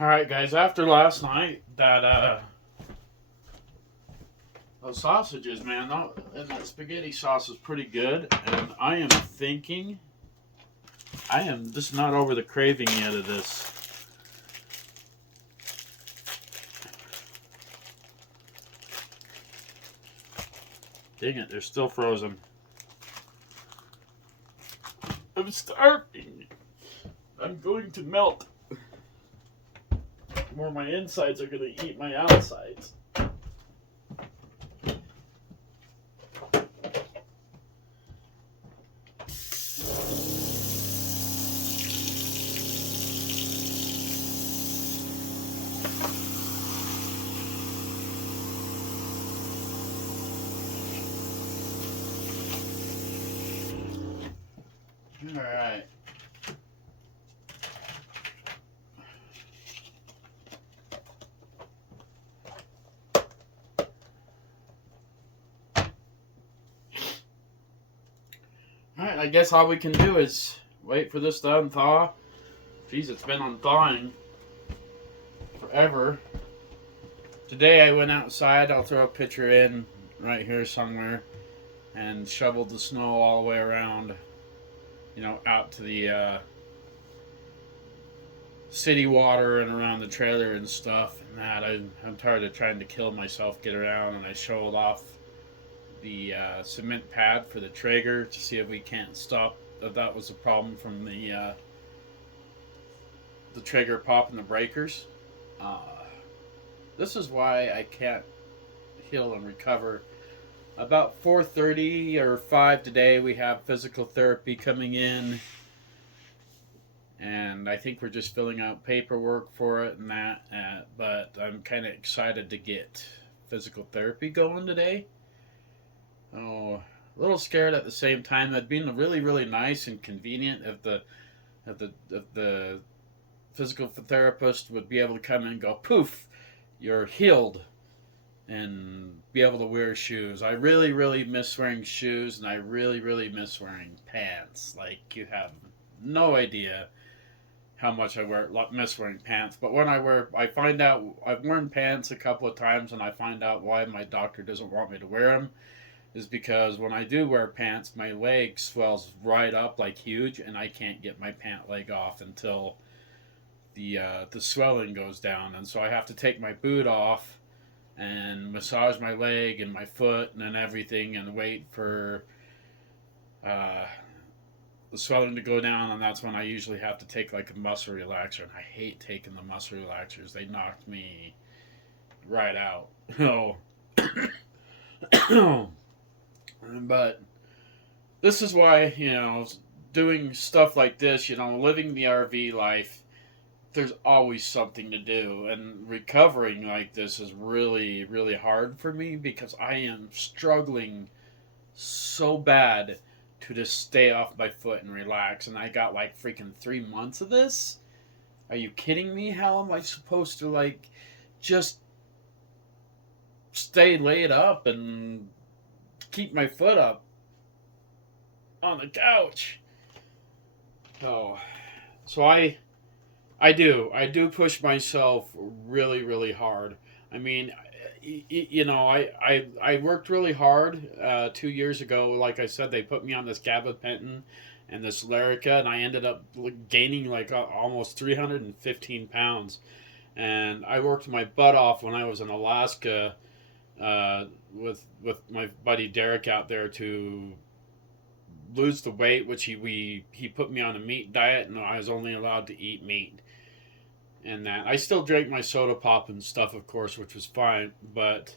Alright guys, after last night, those sausages, man, and that spaghetti sauce is pretty good, and I am thinking, I am just not over the craving yet of this. Dang it, they're still frozen. I'm starving. I'm going to melt. Where my insides are going to eat my outsides. Alright. Alright, I guess all we can do is wait for this to unthaw. Jeez, it's been unthawing forever. Today I went outside, I'll throw a picture in right here somewhere, and shoveled the snow all the way around, out to the city water and around the trailer and stuff. And that I'm tired of trying to kill myself, get around, and I shoveled off the cement pad for the Traeger to see if we can't stop if that was a problem from the Traeger popping the breakers. This is why I can't heal and recover. About 4:30 or 5 today, we have physical therapy coming in, and I think we're just filling out paperwork for it and that. But I'm kind of excited to get physical therapy going today. Oh, a little scared at the same time. That'd been really, really nice and convenient if the physical therapist would be able to come in and go, poof, you're healed, and be able to wear shoes. I really, really miss wearing shoes, and I really, really miss wearing pants. Like, you have no idea how much miss wearing pants. But when I find out, I've worn pants a couple of times, and I find out why my doctor doesn't want me to wear them is because when I do wear pants, my leg swells right up like huge, and I can't get my pant leg off until the swelling goes down, and so I have to take my boot off and massage my leg and my foot and then everything, and wait for the swelling to go down, and that's when I usually have to take like a muscle relaxer, and I hate taking the muscle relaxers. They knock me right out. Oh. But this is why, doing stuff like this, living the RV life, there's always something to do. And recovering like this is really, really hard for me because I am struggling so bad to just stay off my foot and relax. And I got like freaking 3 months of this. Are you kidding me? How am I supposed to just stay laid up and keep my foot up on the couch? Oh, so I do push myself really, really hard. I mean, I worked really hard 2 years ago. Like I said, they put me on this gabapentin and this Lyrica, and I ended up gaining like almost 315 pounds. And I worked my butt off when I was in Alaska with my buddy Derek out there to lose the weight, which he put me on a meat diet, and I was only allowed to eat meat. And that I still drank my soda pop and stuff, of course, which was fine. But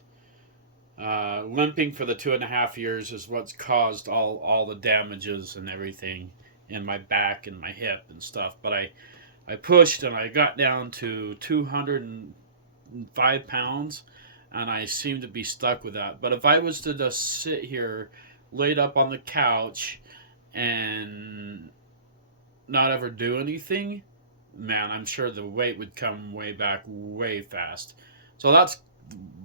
limping for the 2.5 years is what's caused all the damages and everything in my back and my hip and stuff. But I pushed and I got down to 205 pounds, and I seem to be stuck with that. But if I was to just sit here laid up on the couch and not ever do anything, man, I'm sure the weight would come way back way fast. So that's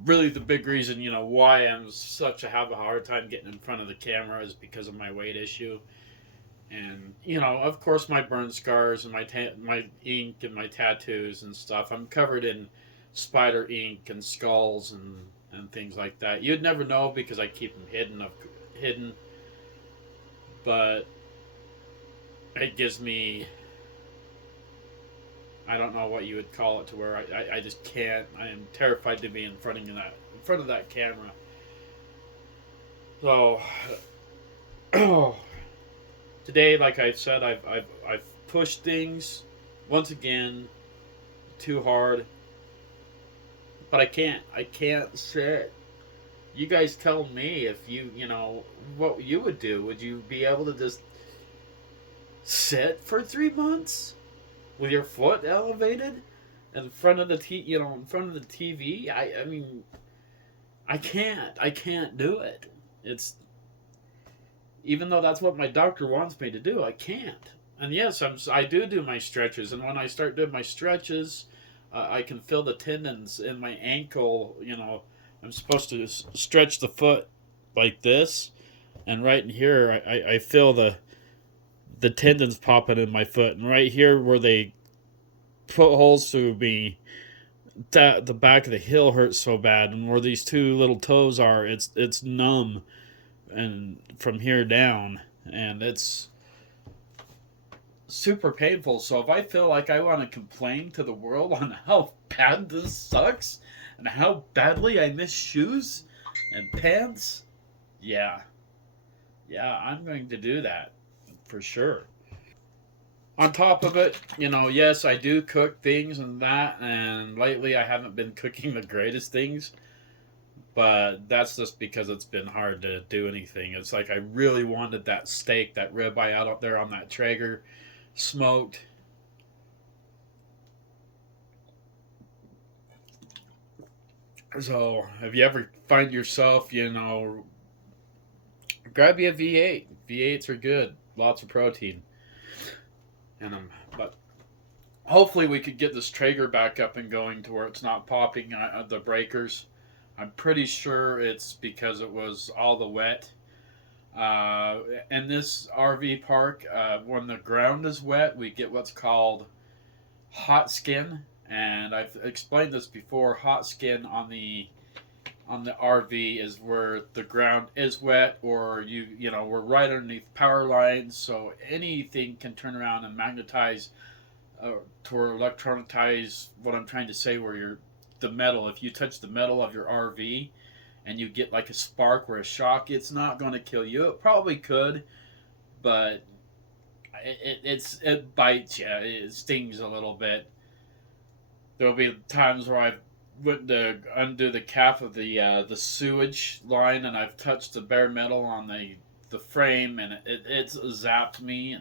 really the big reason, why I'm have a hard time getting in front of the camera is because of my weight issue. And of course, my burn scars and my ink and my tattoos and stuff. I'm covered in spider ink and skulls and things like that. You'd never know because I keep them hidden, but it gives me, I don't know what you would call it, to where I just can't. I am terrified to be in front of that camera. So today, like I said, I've pushed things once again too hard, but I can't sit. You guys tell me if what you would do. Would you be able to just sit for 3 months with your foot elevated in front of in front of the TV? I mean, I can't do it. It's Even though that's what my doctor wants me to do, I can't. And yes, I do my stretches, and when I start doing my stretches, I can feel the tendons in my ankle. I'm supposed to stretch the foot like this, and right in here, I feel the tendons popping in my foot, and right here where they put holes through me, that the back of the heel hurts so bad, and where these two little toes are, it's numb, and from here down, and it's super painful. So if I feel like I want to complain to the world on how bad this sucks and how badly I miss shoes and pants, yeah, yeah, I'm going to do that for sure. On top of it, yes, I do cook things and that, and lately I haven't been cooking the greatest things, but that's just because it's been hard to do anything. It's like I really wanted that steak, that ribeye out up there on that Traeger smoked. So if you ever find yourself, grab you a V8. V8s are good, lots of protein in them. But hopefully we could get this Traeger back up and going to where it's not popping the breakers. I'm pretty sure it's because it was all the wet. In this RV park, when the ground is wet, we get what's called hot skin, and I've explained this before. Hot skin on the RV is where the ground is wet, or we're right underneath power lines, so anything can turn around and magnetize or electronitize what I'm trying to say. Where the metal, if you touch the metal of your RV and you get like a spark or a shock, it's not going to kill you. It probably could, but it bites you. It stings a little bit. There'll be times where I've went to undo the cap of the sewage line, and I've touched the bare metal on the frame, and it's zapped me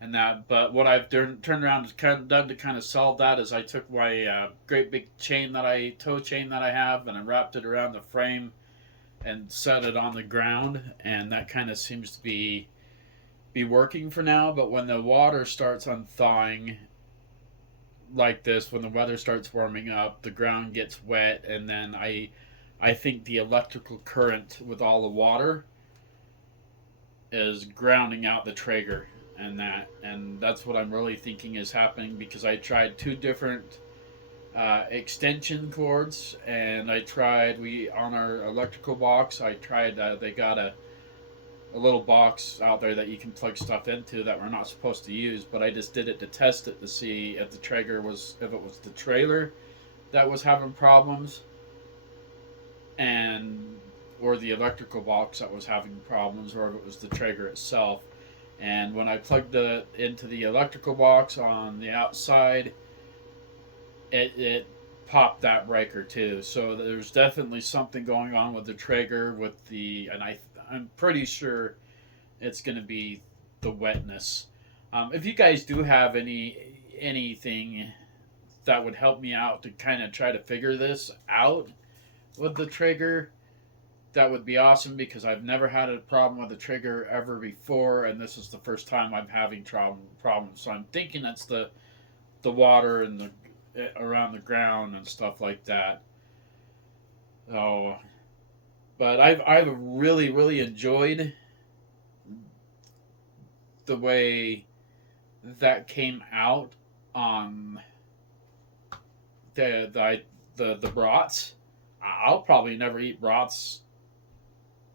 and that. But what I've turned around and done to kind of solve that is I took my great big tow chain that I have, and I wrapped it around the frame and set it on the ground, and that kind of seems to be working for now. But when the water starts unthawing like this, when the weather starts warming up, the ground gets wet, and then I think the electrical current with all the water is grounding out the Traeger, and that's what I'm really thinking is happening, because I tried two different extension cords, and we on our electrical box. I tried they got a little box out there that you can plug stuff into that we're not supposed to use, but I just did it to test it to see if if it was the trailer that was having problems, and or the electrical box that was having problems, or if it was the Traeger itself. And when I plugged it into the electrical box on the outside, it popped that breaker too. So there's definitely something going on with the Traeger and I'm pretty sure it's going to be the wetness. If you guys do have anything that would help me out to kind of try to figure this out with the Traeger, that would be awesome, because I've never had a problem with the Traeger ever before, and this is the first time I'm having problems. So I'm thinking that's the water and the around the ground and stuff like that. So, but I've really enjoyed the way that came out on the brats. I'll probably never eat brats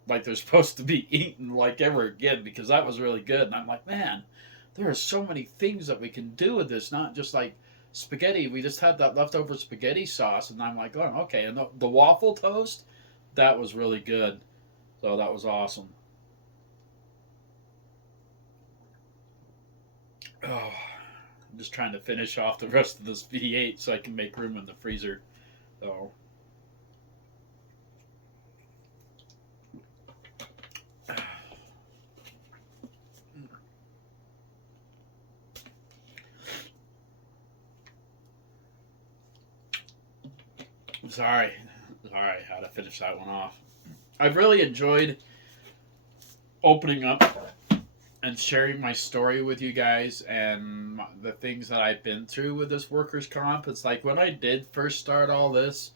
like they're supposed to be eaten like ever again, because that was really good. And I'm like, man, there are so many things that we can do with this, not just like spaghetti. We just had that leftover spaghetti sauce, and I'm like, oh, okay. And the waffle toast, that was really good. So that was awesome. Oh, I'm just trying to finish off the rest of this V8 so I can make room in the freezer. So, sorry, I had to finish that one off. I've really enjoyed opening up and sharing my story with you guys and the things that I've been through with this workers' comp. It's like when I did first start all this,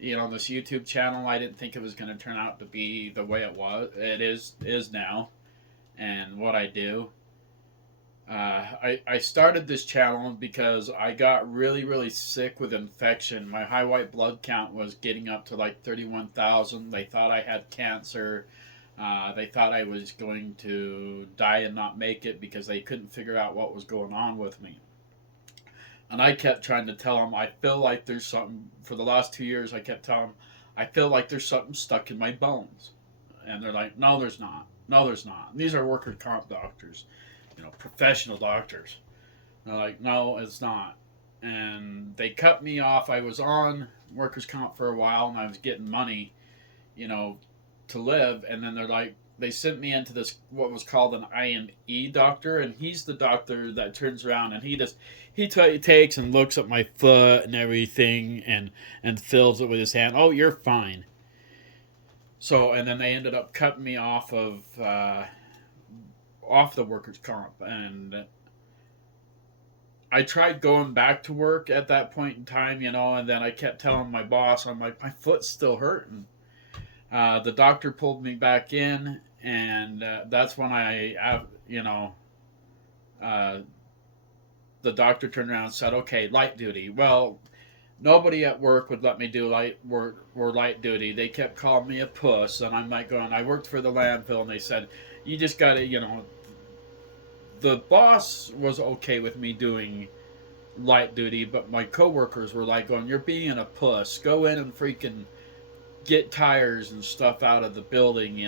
this YouTube channel, I didn't think it was going to turn out to be the way it is now, and what I do. I started this channel because I got really, really sick with infection. My high white blood count was getting up to like 31,000. They thought I had cancer. They thought I was going to die and not make it because they couldn't figure out what was going on with me. And I kept trying to tell them, I feel like there's something, for the last 2 years, I kept telling them, I feel like there's something stuck in my bones. And they're like, no, there's not. No, there's not. And these are workers' comp doctors, professional doctors. And they're like, no, it's not. And they cut me off. I was on workers' comp for a while, and I was getting money, to live. And then they sent me into this, what was called an IME doctor, and he's the doctor that turns around and he takes and looks at my foot and everything, and fills it with his hand. Oh, you're fine. So, and then they ended up cutting me off the workers' comp, and I tried going back to work at that point in time, and then I kept telling my boss, I'm like, my foot's still hurting. The doctor pulled me back in, and that's when the doctor turned around and said, okay, light duty. Well, nobody at work would let me do light duty. They kept calling me a puss, and I'm like going, I worked for the landfill, and they said, you just got to, the boss was okay with me doing light duty, but my coworkers were like going, you're being a puss. Go in and freaking get tires and stuff out of the building,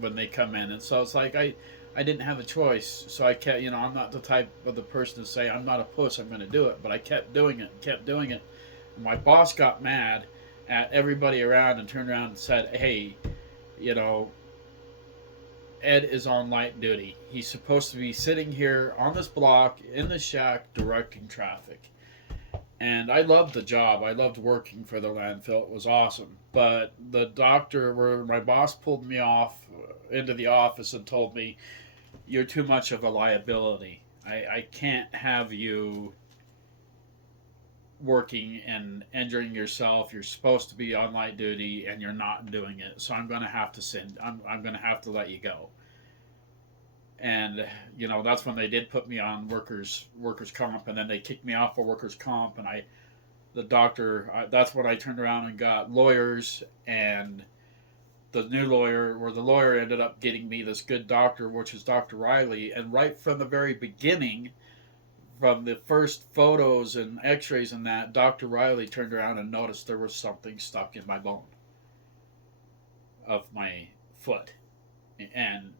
when they come in. And so it's like I didn't have a choice. So I kept, I'm not the type of the person to say, I'm not a puss, I'm going to do it. But I kept doing it, And my boss got mad at everybody around and turned around and said, hey, Ed is on light duty. He's supposed to be sitting here on this block in the shack directing traffic. And I loved the job. I loved working for the landfill. It was awesome. But the doctor, where my boss pulled me off into the office and told me, you're too much of a liability. I can't have you working and injuring yourself. You're supposed to be on light duty and you're not doing it. So I'm going to have to I'm going to have to let you go. And that's when they did put me on workers comp, and then they kicked me off for workers comp, and that's when I turned around and got lawyers, and the lawyer ended up getting me this good doctor, which is Dr. Riley. And right from the very beginning, from the first photos and x-rays and that, Dr. Riley turned around and noticed there was something stuck in my bone of my foot, and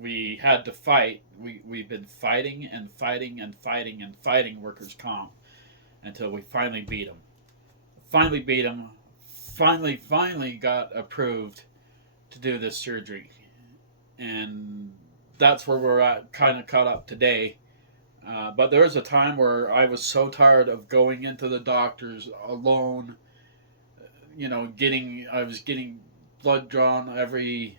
we had to fight. We've been fighting and fighting and fighting and fighting workers' comp until we finally beat them. Finally got approved to do this surgery. And that's where we're at, kind of caught up today. But there was a time where I was so tired of going into the doctors alone, I was getting blood drawn every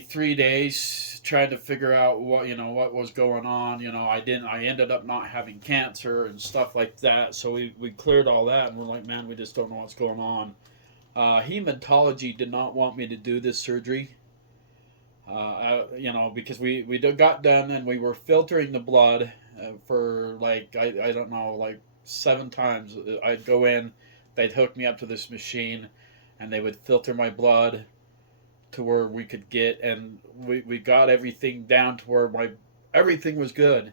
3 days, trying to figure out what was going on. I ended up not having cancer and stuff like that. So we cleared all that, and we're like, man, we just don't know what's going on. Hematology did not want me to do this surgery. Because we got done and we were filtering the blood for like I don't know, like 7 times. I'd go in, they'd hook me up to this machine, and they would filter my blood to where we could get, and we got everything down to where my everything was good.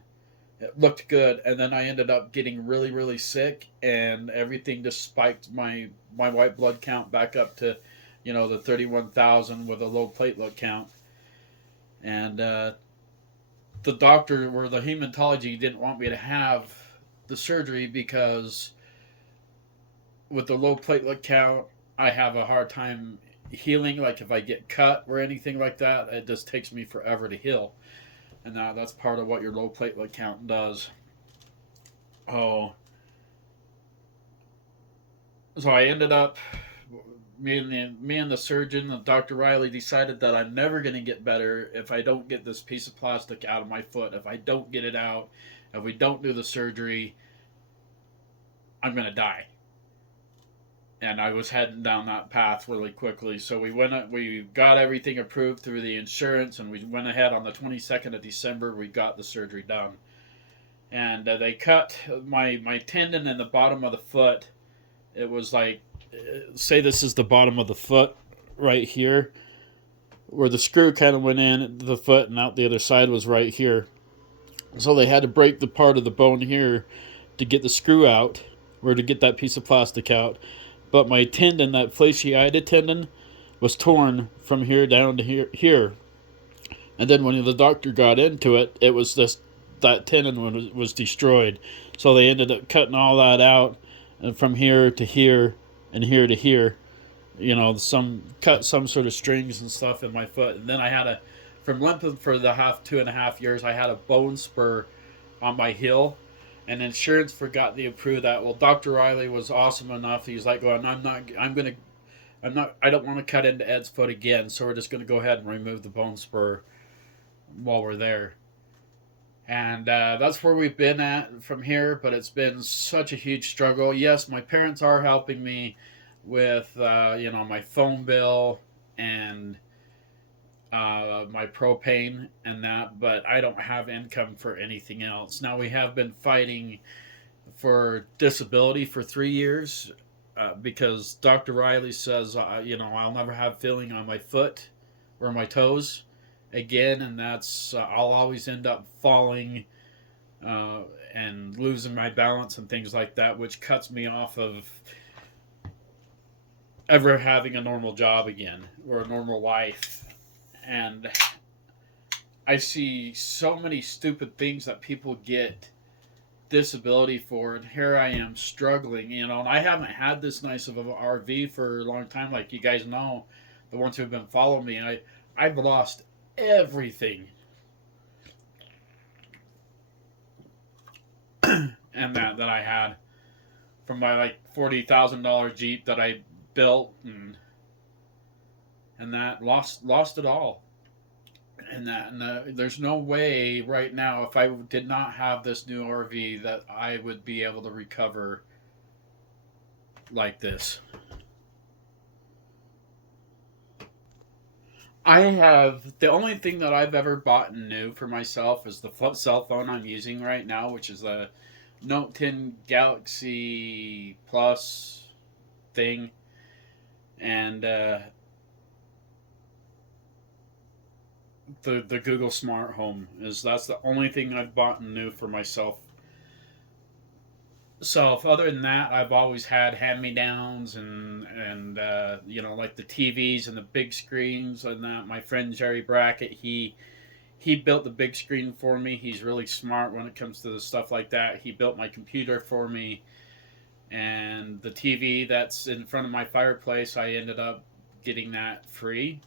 It looked good, and then I ended up getting really really sick, and everything just spiked my white blood count back up to, the 31,000 with a low platelet count. And the doctor or the hematology didn't want me to have the surgery because with the low platelet count, I have a hard time healing. Like if I get cut or anything like that, it just takes me forever to heal. And that's part of what your low platelet count does. Oh, so I ended up, me and the surgeon, Dr. Riley, decided that I'm never going to get better if I don't get this piece of plastic out of my foot. If I don't get it out, if we don't do the surgery, I'm going to die. And I was heading down that path really quickly. So we got everything approved through the insurance, and we went ahead on the 22nd of December. We got the surgery done, and they cut my tendon in the bottom of the foot. It was like, say this is the bottom of the foot right here, where the screw kind of went in the foot and out the other side was right here. So they had to break the part of the bone here to get the screw out, or to get that piece of plastic out. But my tendon, that fasciitis tendon, was torn from here down to here. And then when the doctor got into it, it was that tendon was destroyed. So they ended up cutting all that out, and from here to here and here to here. Cut some sort of strings and stuff in my foot. And then I had from limping for the 2.5 years, I had a bone spur on my heel, and insurance forgot to approve that. Well, Dr. Riley was awesome enough. He's like, "Well, I don't want to cut into Ed's foot again, so we're just going to go ahead and remove the bone spur while we're there." And that's where we've been at from here, but it's been such a huge struggle. Yes, my parents are helping me with, my phone bill and my propane and that, but I don't have income for anything else. Now, we have been fighting for disability for 3 years because Dr. Riley says, I'll never have feeling on my foot or my toes again, and that's I'll always end up falling and losing my balance and things like that, which cuts me off of ever having a normal job again or a normal life. And I see so many stupid things that people get disability for, and here I am struggling, and I haven't had this nice of an RV for a long time. Like you guys know, the ones who've been following me, I've lost everything. And that I had from my like $40,000 Jeep that I built, and that lost it all. And there's no way right now, if I did not have this new RV, that I would be able to recover like this. I have the only thing that I've ever bought new for myself is the cell phone I'm using right now, which is the Note 10 Galaxy Plus thing, and the Google Smart Home that's the only thing I've bought new for myself. So other than that, I've always had hand me downs and like the TVs and the big screens and that. My friend Jerry Brackett, he built the big screen for me. He's really smart when it comes to the stuff like that. He built my computer for me, and the TV that's in front of my fireplace, I ended up getting that free.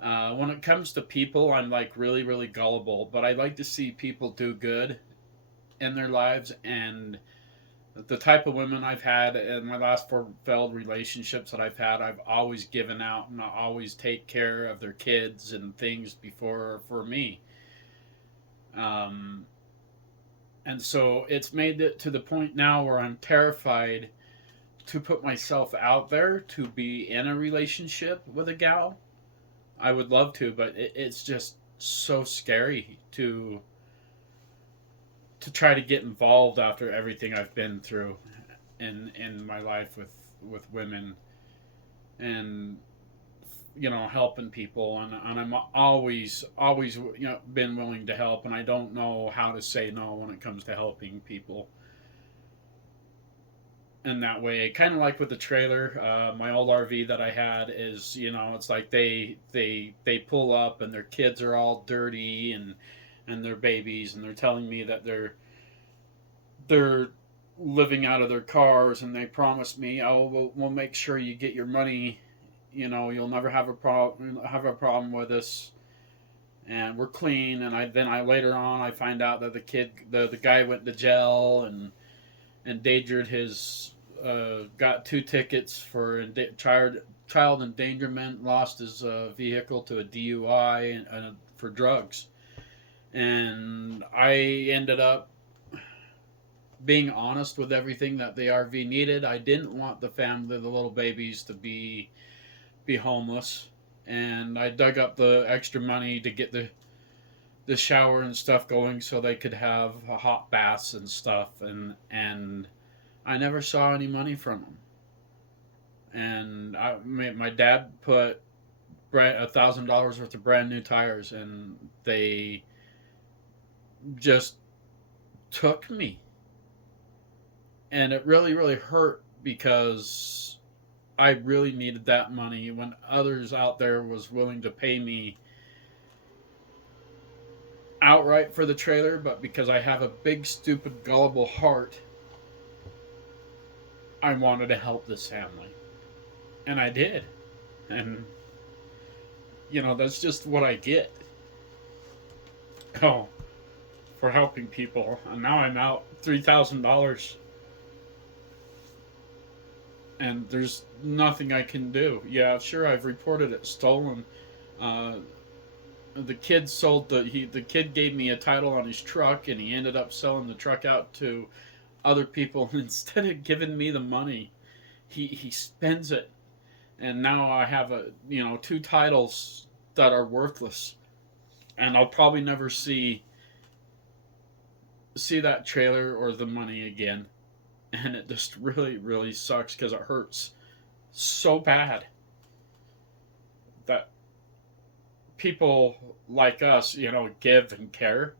When it comes to people, I'm like really, really gullible, but I like to see people do good in their lives. And the type of women I've had in my last 4 failed relationships that I've had, I've always given out and I always take care of their kids and things before for me. Um, and so it's made it to the point now where I'm terrified to put myself out there to be in a relationship with a gal I would love to, but it's just so scary to try to get involved after everything I've been through in my life with women, and helping people, and I'm always been willing to help, and I don't know how to say no when it comes to helping people in that way. Kind of like with the trailer, my old RV that I had is, it's like they pull up and their kids are all dirty and their babies, and they're telling me that they're living out of their cars, and they promise me, oh, we'll make sure you get your money. You'll never have a problem with us, and we're clean. And I later on I find out that the guy went to jail and endangered his got 2 tickets for child endangerment, lost his vehicle to a DUI and for drugs. And I ended up being honest with everything that the RV needed. I didn't want the family, the little babies, to be homeless, and I dug up the extra money to get the shower and stuff going so they could have hot baths and stuff, and I never saw any money from them. And my dad put $1,000 worth of brand new tires, and they just took me, and it really really hurt because I really needed that money when others out there was willing to pay me outright for the trailer, but because I have a big stupid gullible heart, I wanted to help this family, and I did. And that's just what I get. Oh, for helping people. And now I'm out $3,000, and there's nothing I can do. Yeah, sure, I've reported it stolen. Uh, the kid the kid gave me a title on his truck, and he ended up selling the truck out to other people. Instead of giving me the money, he spends it, and now I have 2 titles that are worthless, and I'll probably never see that trailer or the money again. And it just really really sucks because it hurts so bad that people like us give and care.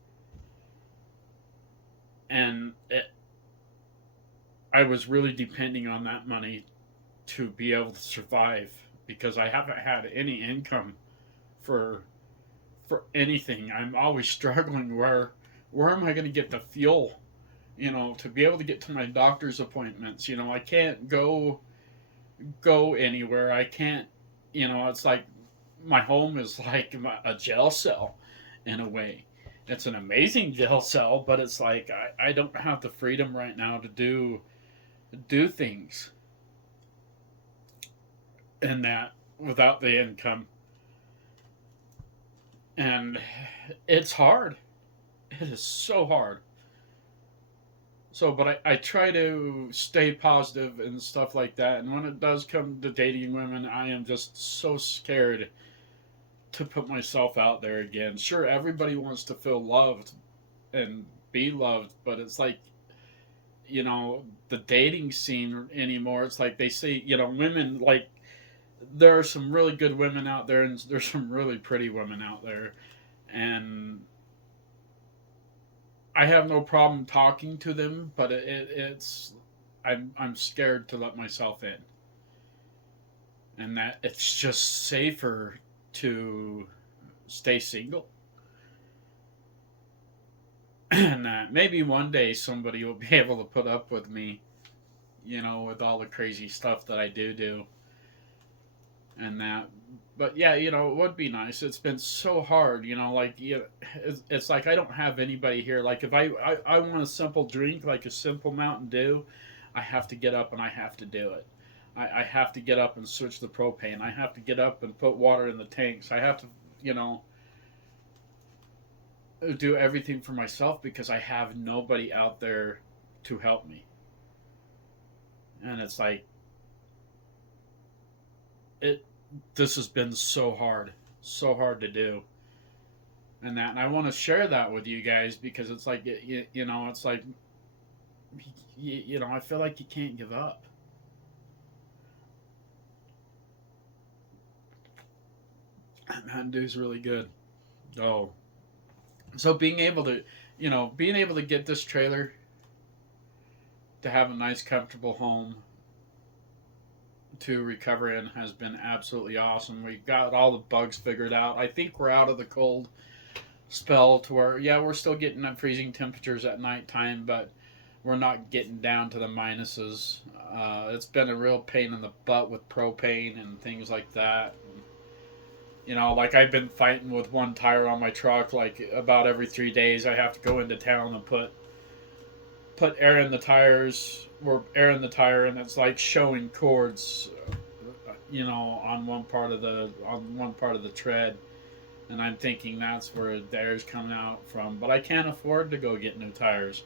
And I was really depending on that money to be able to survive, because I haven't had any income for anything. I'm always struggling. Where am I going to get the fuel, to be able to get to my doctor's appointments? I can't go anywhere. I can't. It's like my home is like a jail cell in a way. It's an amazing jail cell, but it's like I don't have the freedom right now to do things in that without the income. And it's hard. It is so hard. So, but I try to stay positive and stuff like that. And when it does come to dating women, I am just so scared to put myself out there again. Sure, everybody wants to feel loved and be loved, but it's like, the dating scene anymore. It's like they say, women, like, there are some really good women out there, and there's some really pretty women out there. And I have no problem talking to them, but it's I'm scared to let myself in, and that it's just safer to stay single. And that maybe one day somebody will be able to put up with me, with all the crazy stuff that I do, and that. But yeah, it would be nice. It's been so hard, like it's like I don't have anybody here. Like if I want a simple drink, like a simple Mountain Dew, I have to get up and I have to do it. I have to get up and switch the propane. I have to get up and put water in the tanks. I have to, you know, do everything for myself because I have nobody out there to help me. And it's like it this has been so hard. so hard to do. And I want to share that with you guys because it's like you know, it's like you know, I feel like you can't give up. Mountain Dew's really good. Oh, so being able to, you know, being able to get this trailer to have a nice, comfortable home to recover in has been absolutely awesome. We got all the bugs figured out. I think we're out of the cold spell to where, yeah, we're still getting up freezing temperatures at nighttime, but we're not getting down to the minuses. It's been a real pain in the butt with propane and things like that. You know, like I've been fighting with one tire on my truck. Like about every 3 days, I have to go into town and put air in the tires or air in the tire, and it's like showing cords, you know, on one part of the tread. And I'm thinking that's where the air's coming out from. But I can't afford to go get new tires.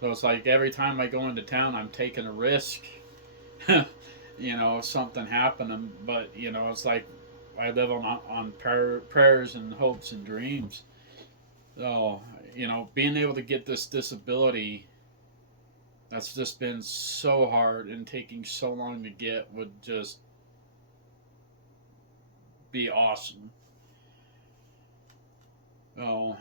So it's like every time I go into town, I'm taking a risk, you know, something happening. But, you know, it's like I live on prayers and hopes and dreams. So, you know, being able to get this disability that's just been so hard and taking so long to get would just be awesome. Oh,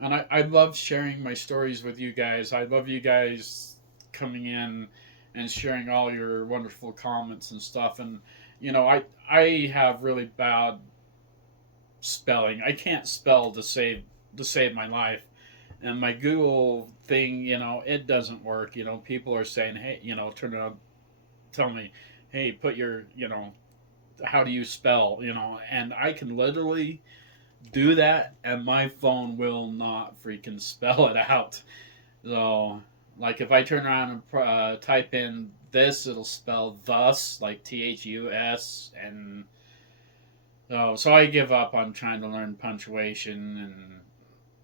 and I love sharing my stories with you guys. I love you guys coming in and sharing all your wonderful comments and stuff. And you know, I have really bad spelling. I can't spell to save my life. And my Google thing, you know, it doesn't work. You know, people are saying, hey, you know, turn around, tell me, hey, put your, you know, how do you spell, you know, and I can literally do that, and my phone will not freaking spell it out. So, like if I turn around and type in this, it'll spell thus, like THUS, and so I give up on trying to learn punctuation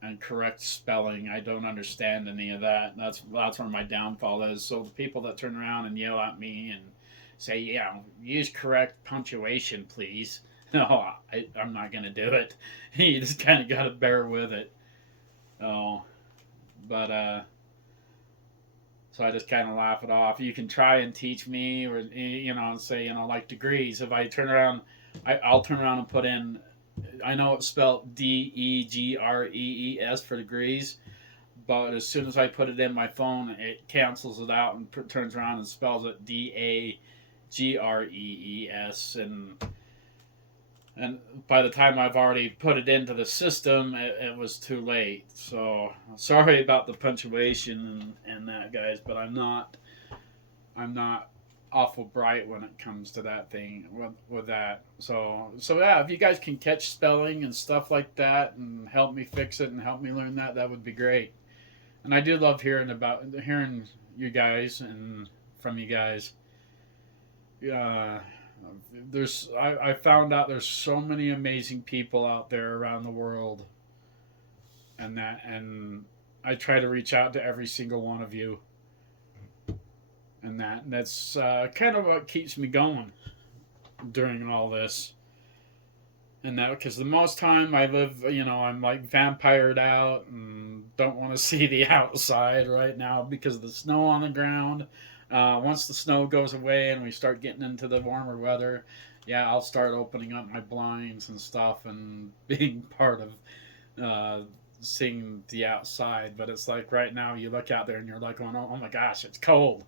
and correct spelling. I don't understand any of that. That's where my downfall is. So the people that turn around and yell at me and say, "Yeah, use correct punctuation, please." No, I'm not gonna do it. You just kind of gotta bear with it. Oh, but so I just kind of laugh it off. You can try and teach me, or you know, say you know like degrees. If I turn around, I'll turn around and put in. I know it's spelled DEGREES for degrees, but as soon as I put it in my phone, it cancels it out and turns around and spells it DAGREES, and by the time I've already put it into the system, it was too late. So sorry about the punctuation and that, guys, but I'm not awful bright when it comes to that thing with that. So yeah, if you guys can catch spelling and stuff like that and help me fix it and help me learn that, that would be great. And I do love hearing you guys and from you guys. Uh, I found out there's so many amazing people out there around the world, and I try to reach out to every single one of you, and that's kind of what keeps me going during all this. And that because the most time I live, you know, I'm like vampired out and don't want to see the outside right now because of the snow on the ground. Once the snow goes away and we start getting into the warmer weather, yeah, I'll start opening up my blinds and stuff and being part of seeing the outside. But it's like right now you look out there and you're like, going, oh my gosh, it's cold.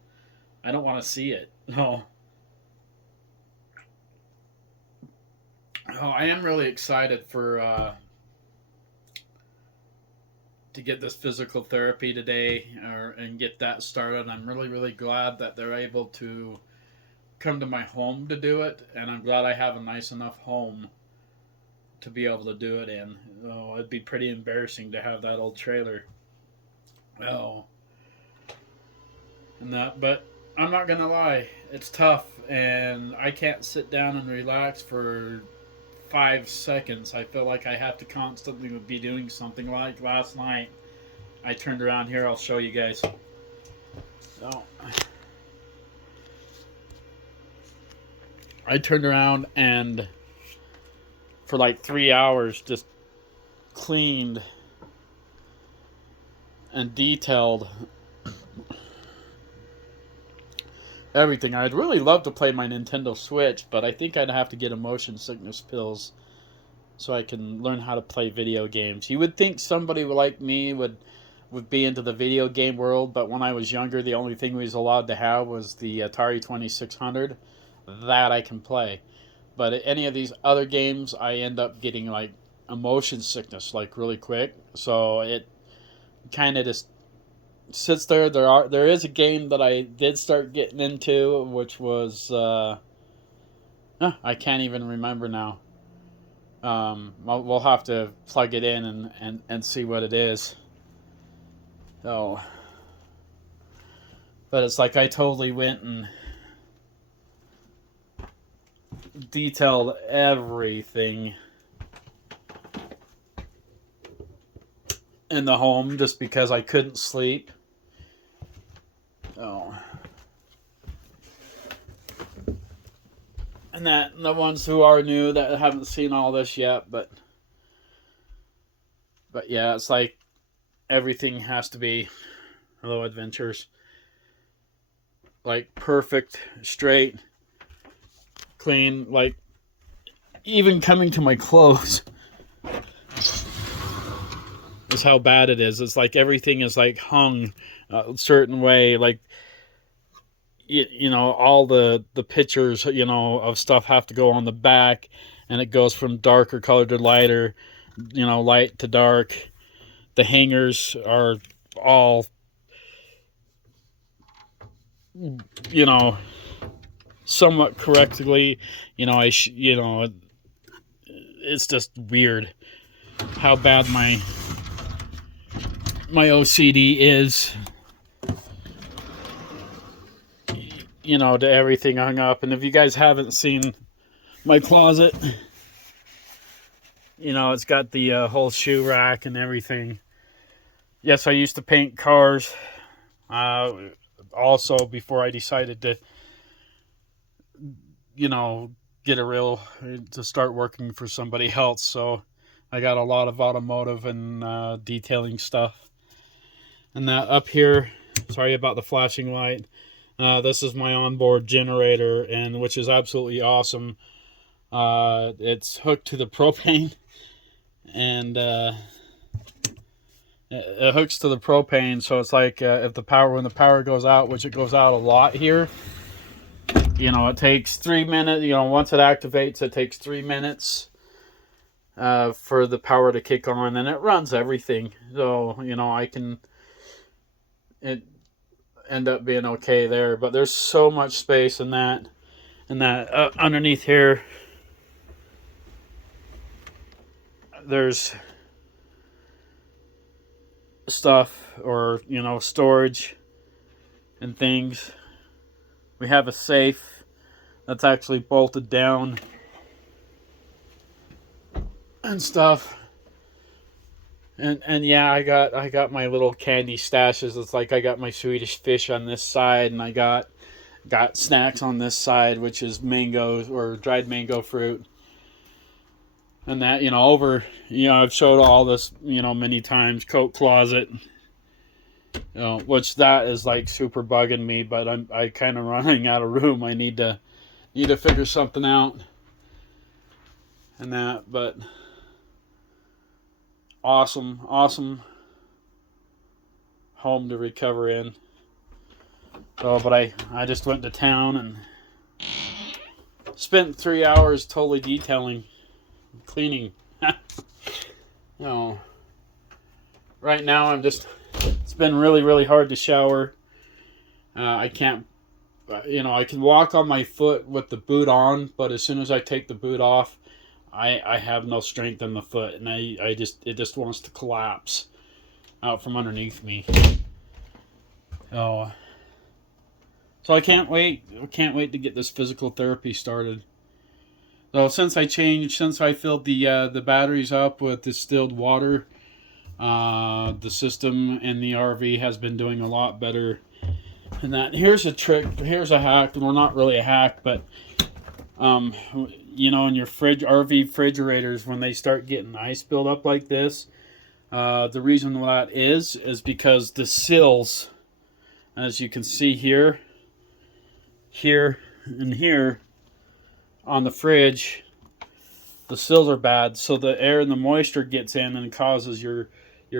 I don't want to see it. Oh, I am really excited for to get this physical therapy today and get that started. I'm really, really glad that they're able to come to my home to do it, and I'm glad I have a nice enough home to be able to do it in. Oh, it'd be pretty embarrassing to have that old trailer. Oh, and that, but I'm not gonna lie, it's tough, and I can't sit down and relax for 5 seconds. I feel like I have to constantly be doing something. Like last night, I turned around here. I'll show you guys. So, I turned around and for like 3 hours, just cleaned and detailed everything. I'd really love to play my Nintendo Switch, but I think I'd have to get a motion sickness pills so I can learn how to play video games. You would think somebody like me would be into the video game world, but when I was younger, the only thing we was allowed to have was the Atari 2600. That I can play. But any of these other games, I end up getting like a motion sickness like really quick. So it kind of just sits there. There is a game that I did start getting into, which was I can't even remember now. We'll have to plug it in and see what it is. Oh, but it's like I totally went and detailed everything in the home just because I couldn't sleep. Oh. And that the ones who are new that haven't seen all this yet, but yeah, it's like everything has to be Hello Adventures. Like perfect, straight, clean, like even coming to my clothes is how bad it is. It's like everything is like hung a certain way, like you know, all the pictures, you know, of stuff have to go on the back, and it goes from darker color to lighter, you know, light to dark. The hangers are all, you know, somewhat correctly, you know, you know, it's just weird how bad my OCD is, you know, to everything hung up. And if you guys haven't seen my closet, you know, it's got the whole shoe rack and everything. Yes, I used to paint cars, also before I decided to, you know, to start working for somebody else. So I got a lot of automotive and detailing stuff. And that up here, sorry about the flashing light. This is my onboard generator, and which is absolutely awesome. It's hooked to the propane, and it hooks to the propane. So it's like when the power goes out, which it goes out a lot here. You know, it takes 3 minutes. You know, once it activates, it takes 3 minutes for the power to kick on, and it runs everything. So you know, it end up being okay there. But there's so much space in that, underneath here. There's stuff, or you know, storage and things. We have a safe that's actually bolted down and stuff. And yeah, I got my little candy stashes. It's like I got my Swedish fish on this side, and I got snacks on this side, which is mangoes or dried mango fruit. And that, you know, I've showed all this, you know, many times, coat closet, you know, which that is like super bugging me, but I kind of running out of room. I need to figure something out. And that, but awesome home to recover in. So, but I just went to town and spent 3 hours totally detailing, cleaning. You know, right now it's been really, really hard to shower. I can't, you know, I can walk on my foot with the boot on, but as soon as I take the boot off, I have no strength in the foot, and it just wants to collapse out from underneath me. So I can't wait to get this physical therapy started. So since I filled the batteries up with distilled water, the system in the RV has been doing a lot better. And that, here's a trick, here's a hack. Well, not really a hack, but You know, in your RV refrigerators, when they start getting ice build up like this, the reason that is because the sills, as you can see here, and here on the fridge, the sills are bad, so the air and the moisture gets in and causes your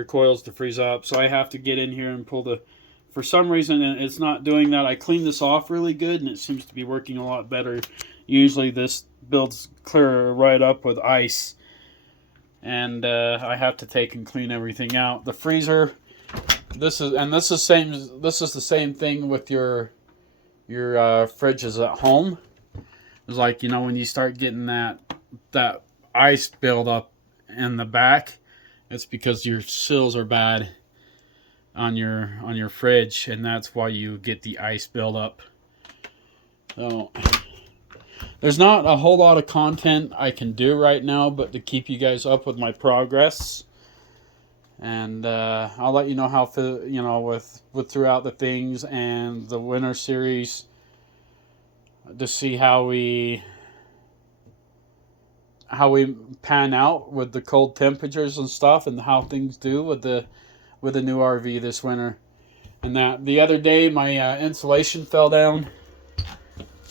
coils to freeze up. So I have to get in here and pull the, for some reason it's not doing that. I cleaned this off really good and it seems to be working a lot better. Usually this builds clear right up with ice, and I have to take and clean everything out. The freezer, this is the same thing with your fridges at home. It's like, you know, when you start getting that ice build up in the back, it's because your sills are bad on your fridge, and that's why you get the ice build up. So there's not a whole lot of content I can do right now, but to keep you guys up with my progress, and I'll let you know how, you know, with throughout the things and the winter series, to see how we pan out with the cold temperatures and stuff, and how things do with the new RV this winter. And that the other day my insulation fell down,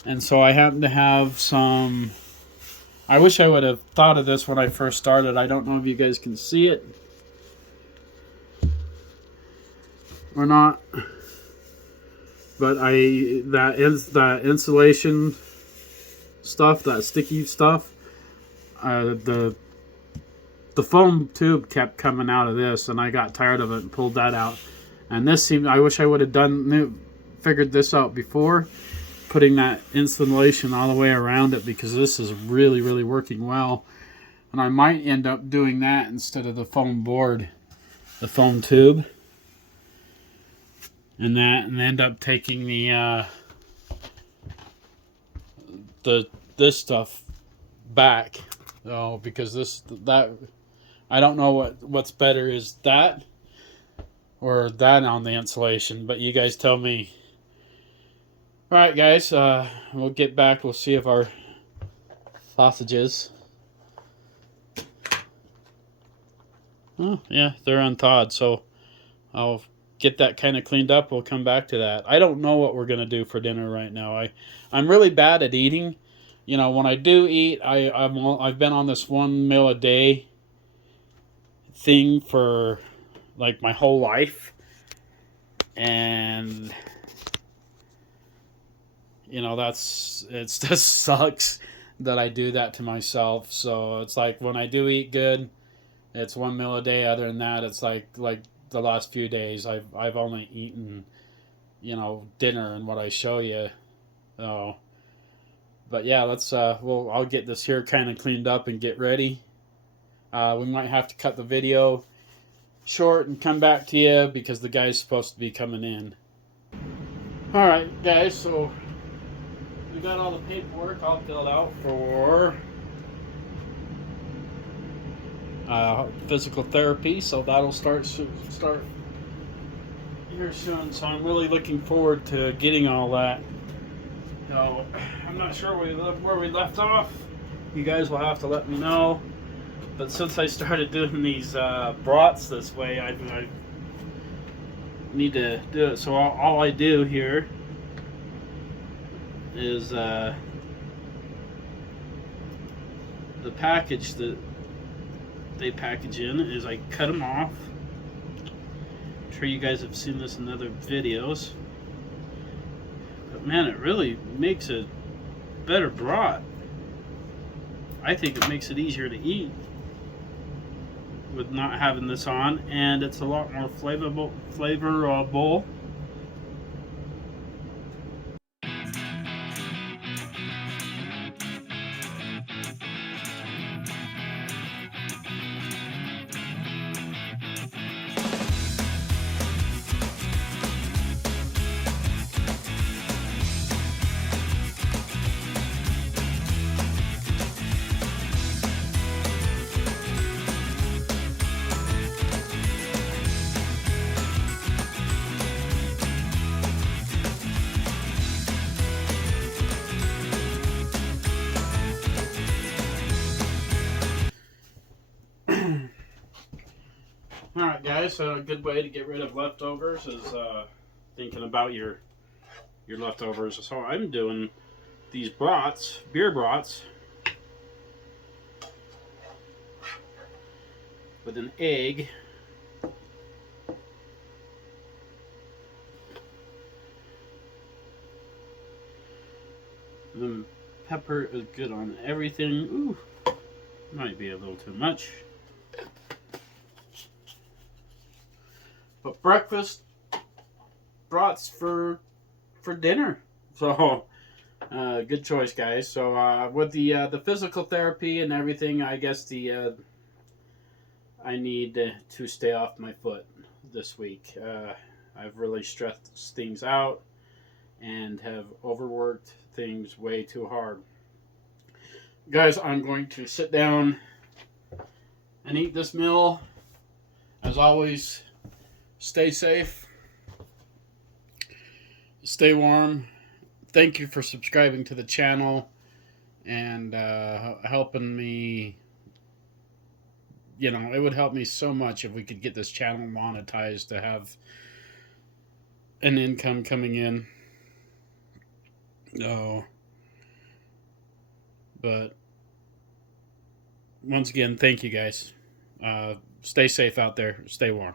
and so I happen to have some. I wish I would have thought of this when I first started. I don't know if you guys can see it or not, but that insulation stuff, that sticky stuff, the foam tube kept coming out of this, and I got tired of it and pulled that out. And this seemed, I wish I would have figured this out before putting that insulation all the way around it, because this is really, really working well. And I might end up doing that instead of the foam board, the foam tube, and end up taking this stuff back. Oh, because that I don't know what's better, is that or that on the insulation, but you guys tell me. All right, guys, we'll get back. We'll see if our sausages. Oh, yeah, they're unthawed, so I'll get that kind of cleaned up. We'll come back to that. I don't know what we're going to do for dinner right now. I'm really bad at eating. You know, when I do eat, I've been on this 1 meal a day thing for like my whole life, and you know, it just sucks that I do that to myself. So it's like when I do eat good, it's 1 meal a day. Other than that, it's like the last few days I've only eaten, you know, dinner and what I show you. So, but yeah, let's I'll get this here kind of cleaned up and get ready. We might have to cut the video short and come back to you because the guy's supposed to be coming in. All right, guys, so we got all the paperwork all filled out for physical therapy, so that'll start here soon. So I'm really looking forward to getting all that. So I'm not sure where we left off. You guys will have to let me know. But since I started doing these brats this way, I need to do it. So all I do here is the package that they package in is I cut them off. I'm sure you guys have seen this in other videos, but man, it really makes a better brat. I think it makes it easier to eat with not having this on, and it's a lot more flavorful. guys, a good way to get rid of leftovers is thinking about your leftovers. So I'm doing these brats, beer brats, with an egg. The pepper is good on everything. Ooh, might be a little too much. But breakfast brats for dinner. So good choice, guys. So with the physical therapy and everything, I guess I need to stay off my foot this week. I've really stressed things out and have overworked things way too hard. Guys, I'm going to sit down and eat this meal. As always, stay safe, stay warm. Thank you for subscribing to the channel and helping me. You know, it would help me so much if we could get this channel monetized to have an income coming in. Oh. But once again, thank you guys. Stay safe out there. Stay warm.